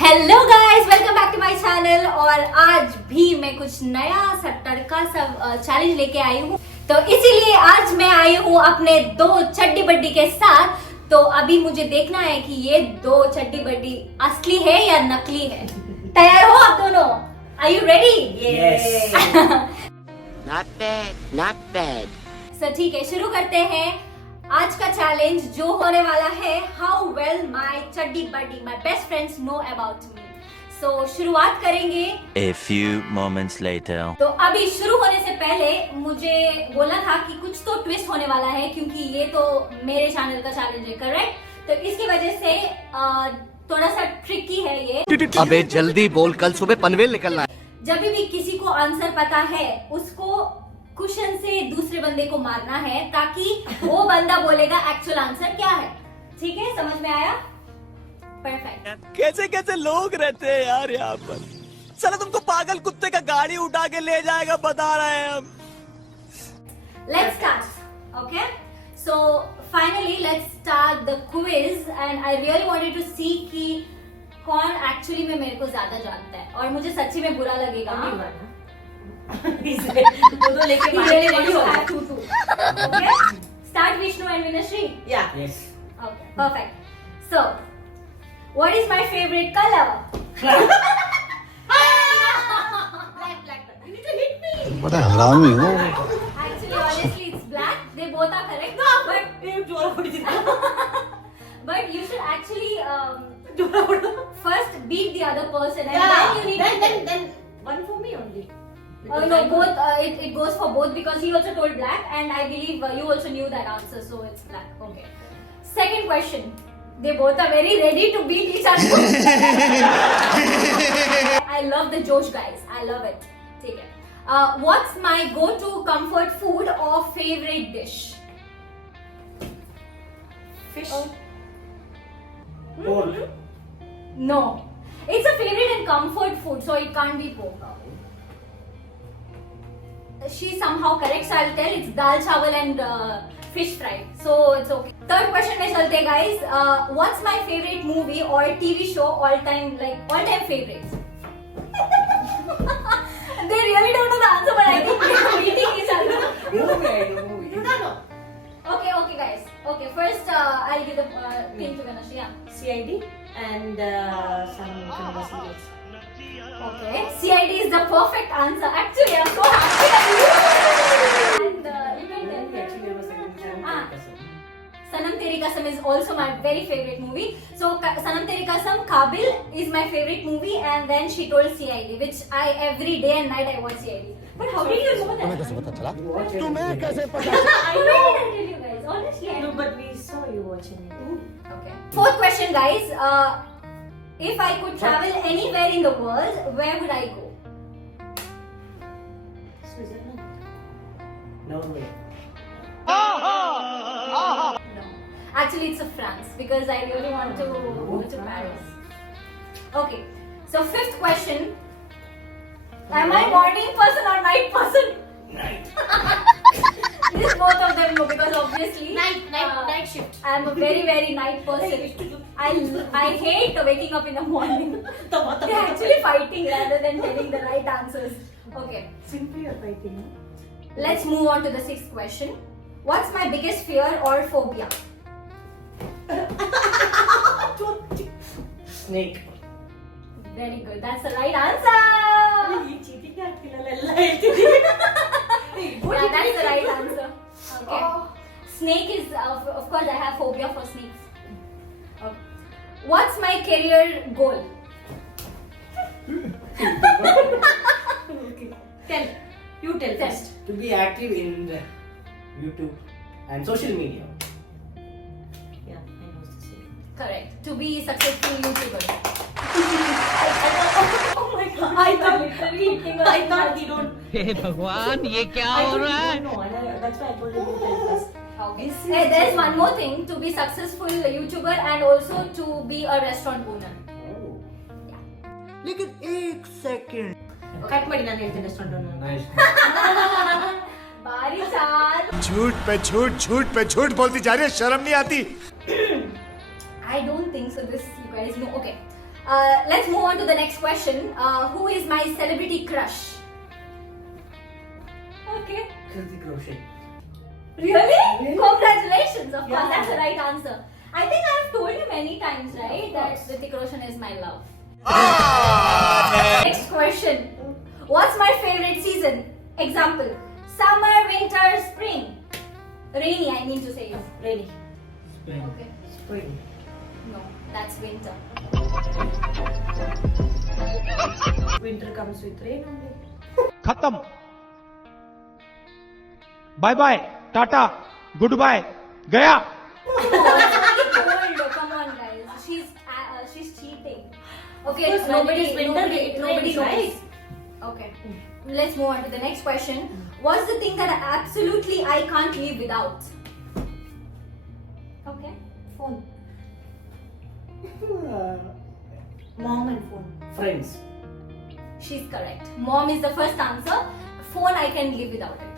Hello guys, welcome back to my channel. और आज भी मैं कुछ नया सा तड़का सा चैलेंज लेके आई हूँ, तो इसीलिए आज मैं आई हूँ अपने दो चड्डी बड्डी के साथ। तो अभी मुझे देखना है कि ये दो चड्डी बड्डी असली है या नकली है। तैयार हो आप दोनों? Are you ready? Yes. Not bad, not bad. So ठीक है, शुरू करते हैं। आज का चैलेंज जो होने वाला है, how well my chaddi buddy, my best friends know about me. So शुरुआत करेंगे। A few moments later. तो अभी शुरू होने से पहले मुझे बोला था कि कुछ तो ट्विस्ट होने वाला है, क्योंकि ये तो मेरे चैनल का चैलेंज है, करेक्ट? तो इसकी वजह से थोड़ा सा ट्रिकी है ये। अबे जल्दी बोल, कल सुबह पनवेल निकलना है। जब भी किसी को आंसर पता है, उसको कुशन से दूसरे बंदे को मारना है, ताकि वो बंदा बोलेगा एक्चुअल आंसर क्या है। ठीक है, समझ में आया? परफेक्ट। कैसे कैसे लोग रहते हैं यार यहाँ पर। साला तुमको पागल कुत्ते का गाड़ी उठा के ले जाएगा, बता रहे हैं हम। Let's start. Okay. So finally let's start the quiz and I really wanted to see कि कौन एक्चुअली में मेरे को ज्यादा जानता है, और मुझे सच्ची में बुरा लगेगा। दो लेके Really want to have two. Okay. Start Vishnu and Vinashri. Yeah. Yes. Okay. Perfect. So, what is my favorite color? Black. You need to hit me. बड़ा हरामी हो। Actually, honestly, it's black. They both are correct. But एक जोरा पड़ जाता but you should actually first beat the other person and Yeah. then you need Then one for me only. no, both it goes for both, because he also told black and I believe you also knew that answer, so it's black. Okay. Second question. They both are very ready to beat each other. I love the Josh guys. I love it. Take it. What's my go-to comfort food or favorite dish? Fish. Pork. No. It's a favorite and comfort food, so it can't be pork. She's somehow correct, so I'll tell it's dal chawal and fish fry. So it's okay. Third question में चलते guys. What's my favorite movie or TV show all time favorites? They really don't know the answer, but I think they're beating each other. You don't know. Okay guys. Okay, first I'll give the thing to Ganesh. Yeah. CID and some Kannada serials. Okay. CID is the perfect answer. Actually, I'm so happy that you. And you can tell me. Actually, I was saying Ah. Sanam Teri Kasam is also my very favorite movie. So Sanam Teri Kasam, Kabil is my favorite movie, and then she told CID, which I every day and night I watch CID. But how did you know that? तुम्हें कैसे पता? I know that I tell you guys. Honestly, I No, know. but we saw you watching it. Okay. Fourth question, guys. If I could travel anywhere in the world, where would I go? Switzerland. Norway. No. Actually, it's a France, because I really want to go to Paris. Okay. So fifth question. Am I morning person or night person? Night. This both of them know, because obviously Night shift. I'm a very night person. I hate waking up in the morning. They're actually fighting rather than telling the right answers. Okay. Simply you're fighting. Let's move on to the sixth question. What's my biggest fear or phobia? Snake. Very good. That's the right answer. ಈ cheating ಆಗ್ತಿಲ್ಲ ಹೇಳ್ತಿದ್ದೀನಿ. Yeah, that's the right answer. Okay. Snake is, of course, I have phobia for snakes. Okay. What's my career goal? Okay. Tell. You tell Tell. first. To be active in YouTube and social media. Yeah, I know the same. Correct. To be successful YouTuber. Oh my god. I thought literally hitting I thought you don't. हे भगवान, ये क्या I हो thought रहा you है? don't know, and that's why I told you to tell first. Okay. Hey, there's one more thing. To be successful YouTuber and also to be a restaurant owner. Oh. लेकिन एक second. Cut ಮಾಡಿ ನಾನು ಹೇಳ್ತೇನೆ restaurant Nice. बारी चाल. झूठ पे झूठ बोलती जा रही है, शर्म नहीं आती? I don't think so. This you guys know. Okay. Let's move on to the next question. Who is my celebrity crush? Okay. Kriti Roshan. Really? Congratulations. Of course, that's the right answer. I think I've told you many times, right, that Hrithik Roshan is my love. Next question. What's my favorite season? Example: summer, winter, spring. Rainy, I mean to say. Rainy. Spring. Okay. Spring. No, that's winter. Winter comes with rain only. खत्म bye bye tata good bye गया Cold. Come on, guys. She's cheating. Okay, Of course, when it is winter, it nobody rains, knows. right? Okay. Let's move on to the next question. What's the thing that absolutely I can't live without? Okay. Phone. Mom and phone. Friends. She's correct. Mom is the first answer. Phone I can live without it.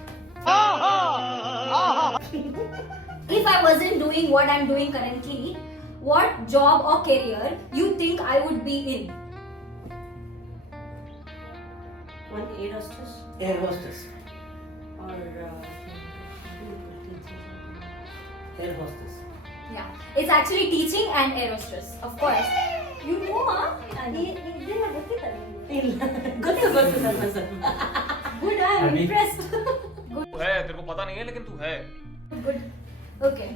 If I wasn't doing what I'm doing currently, what job or career you think I would be in? One air hostess Air hostess. or Air hostess. Yeah, it's actually teaching and aerosters, of course. You know, huh? ಗೊತ್ತು sir Good, I'm Abhi? impressed. Good. है तेरे को पता नहीं है लेकिन तू है Good. Okay.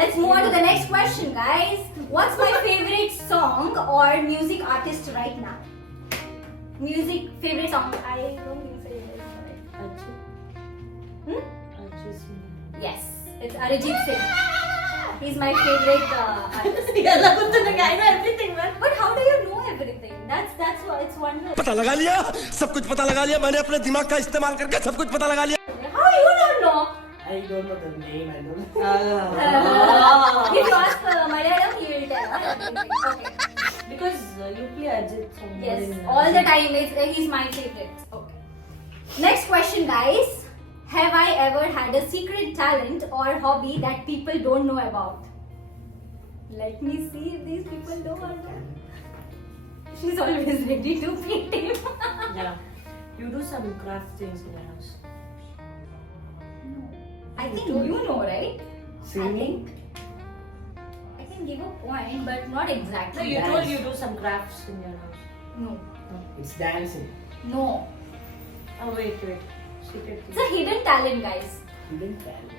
Let's move on to the next question, guys. What's my favorite song or music artist right now? Music favorite song? I don't think so. Hmm? Yes, it's Arijit Singh. He's my favorite artist. ಎಲ್ಲ ಗೊತ್ತು ನಂಗೆ I know everything man. But how do you know everything? That's why it's wonderful. पता लगा लिया सब कुछ पता लगा लिया मैंने अपने दिमाग का इस्तेमाल करके सब कुछ पता लगा लिया How you don't know? I don't know the name. I don't know. If you ask Malayalam, he will tell. Okay. Because you play Ajit song. Yes, all the time he's my favorite. Okay. Next question, guys. Have I ever had a secret talent or hobby that people don't know about? Let me see if these people don't know. She's always ready to beat him. Yeah. You do some craft things in your house. I think you know, right? Singing. I can give a point, but not So exactly. you told you do some crafts in your house. No. It's dancing. No. Oh wait. Secret It's thing. a hidden talent, guys. Hidden talent.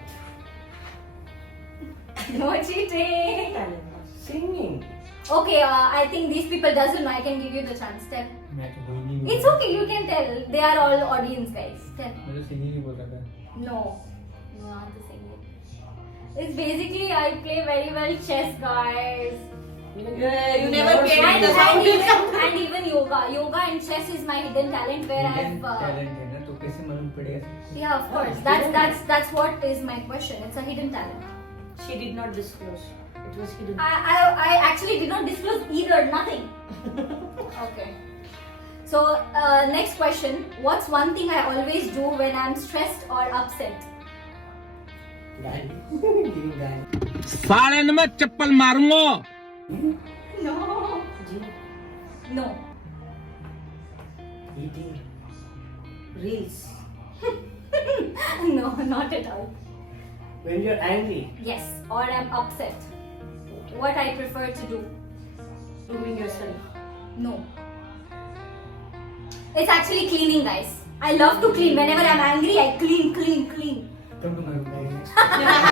No cheating. Talent. Singing. Okay, I think these people doesn't know. I can give you the chance. Tell. मैं तो कोई नहीं It's okay, you can tell. They are all audience, guys. Tell. मुझे singing ही बोल रहा था. No. Not the same. It's basically I play very well chess, guys. You never played And, the and even yoga. Yoga and chess is my hidden talent where Hidden I've. talent है ना तो कैसे मालूम पड़ेगा? Yeah, of course. That's what is my question. It's a hidden talent. She did not disclose. It was hidden. I actually did not disclose either. Nothing. Okay. So next question. What's one thing I always do when I'm stressed or upset? गाली. Giving गाली. साले ने मैं चप्पल मारूंगा No. No. Eating. Reels. No, not at all. When you're angry. Yes, or I'm upset. What I prefer to do? Grooming yourself. No. It's actually cleaning, guys. I love to clean. Whenever I'm angry, I clean. Come to my room.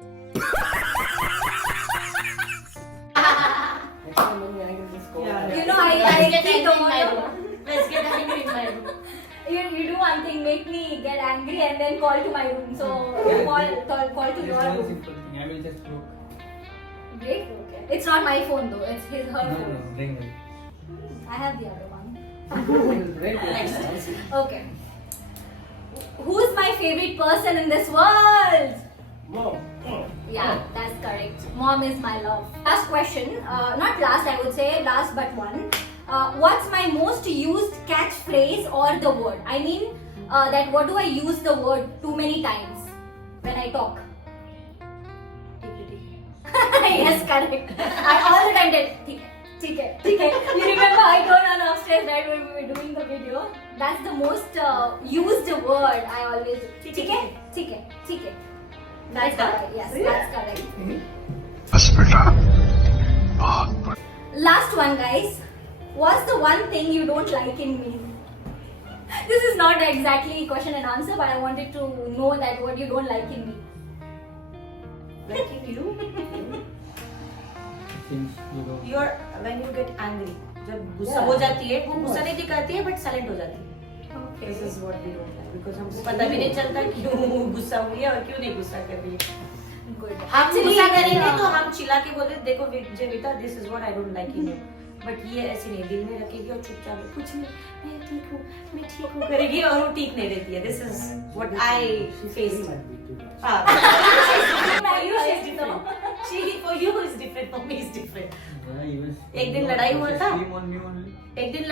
Next time when you're angry, just go. Yeah. You know, I Let's get keep angry in my the room. Let's get angry in my room. You do one thing, make me get angry and then call to my room. So call to There's your one room. simple thing. I will just look. Break? Okay. It's not my phone though. It's her No, phone. no, bring it. I have the other one. I will break it. Okay. Who's my favorite person in this world? Mom. Yeah, that's correct. Mom is my love. Last question. Not last, I would say last but one. What's my most used catchphrase or the word? I mean, that what do I use the word too many times when I talk? Yes, correct. I all the time tell. "ठीक है." ठीक है ठीक है. You remember I told on upstairs right when we were doing the video. That's the most used word I always. ठीक है ठीक है ठीक है. That's correct. Yes, that's correct. बस बेटा बहुत Last one, guys. What's the one thing you don't like in me? This is not exactly question and answer, but I wanted to know that what you don't like in me. Like in you, Things you know. you're when you get angry. जब गुस्सा हो जाती है, वो गुस्सा नहीं दिखाती है, but silent हो जाती है. This is what we don't like because हमको पता भी नहीं चलता क्यों गुस्सा हुई है और क्यों नहीं गुस्सा कर रही है. Good. हम गुस्सा करेंगे हाँ. तो हम चिल्ला के बोलते देखो बेटा this is what I don't like in you. But ये ऐसी नहीं, दिल में रखेगी और चुपचाप कुछ नहीं मैं ठीक हूँ करेगी और वो ठीक नहीं रहती है. This is what I face. Might be too much. For you is different, for me is different. Yeah, even एक दिन लड़ाई हुआ था. Scream on me only. एक दिन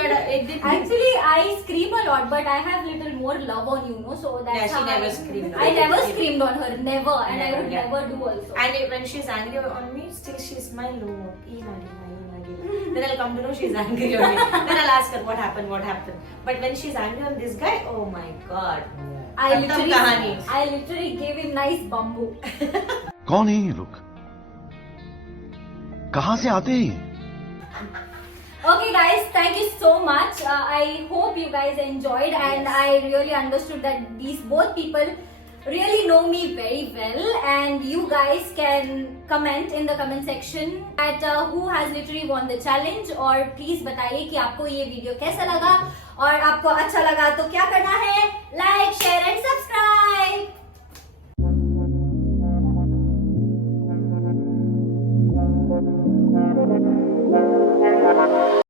Actually, I scream a lot, but I have little more love on you, no? So that's Yeah, she how never screamed. I never screamed on her, never, and I would Never, never do also. And when she's angry on me, still she smile low. Then I'll come to know she's angry on me. Then I'll ask her what happened. But when she's angry on this guy, oh my god. I खत्म कहानी. literally gave him nice bamboo. कौन है ये लोग कहाँ से आते हैं Okay, guys, thank you so much. I hope you guys enjoyed, and I really understood that these both people really know me very well, and you guys can comment in the comment section at who has literally won the challenge, और please बताइए कि आपको ये video कैसा लगा, और आपको अच्छा लगा तो क्या करना है, like, share and subscribe.